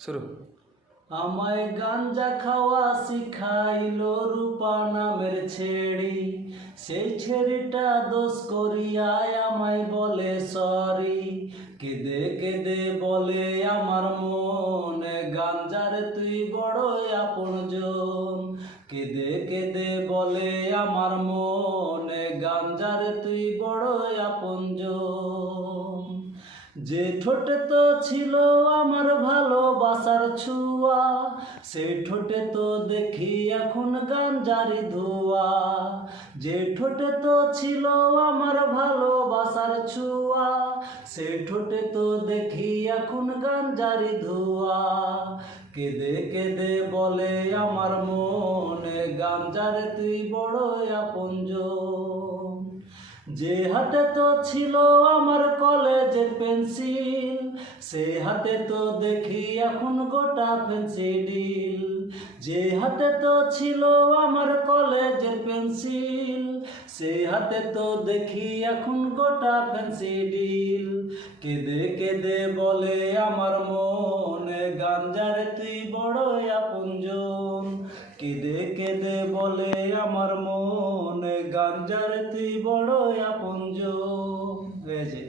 শুরু। আমায় গাঞ্জা খাওয়া শিখাইলো রূপা নামের ছেড়ি, সেই ছেড়িটা দোষ করিয়ায় আমায় বলে সরি। কেঁদে কেঁদে বলে আমার মন, গাঞ্জার তুই বড়ই আপনজন। কেঁদে কেঁদে বলে আমার মন, গাঞ্জার তুই বড়ই আপনজন। যে ঠোঁটে তো ছিল আমার ভালোবাসার ছোঁয়া, সেই ঠোঁটে তো দেখি এখন গাঞ্জারি ধোঁয়া। যে ঠোঁটে তো ছিল আমার ভালোবাসার ছোঁয়া, সেই ঠোঁটে তো দেখি এখন গাঞ্জারি ধোঁয়া। কেঁদে কেঁদে বলে আমার মন, গাঞ্জারে তুই বড়ই আপনজন। যে হাতে তো ছিল আমার কলেজের পেন্সিল, সে হাতে তো দেখি এখন গোটা পেন্সিল। যে হাতে তো ছিল আমার কলেজের পেন্সিল, সে হাতে তো দেখি এখন গোটা পেন্সিল। কেঁদে কেঁদে বলে আমার মন, গাঞ্জারে তুই বড়ই আপনজন। কেঁদে কেঁদে বলে আমার মন, গাঞ্জারে তুই বড়ই আপনজন। হয়েছে।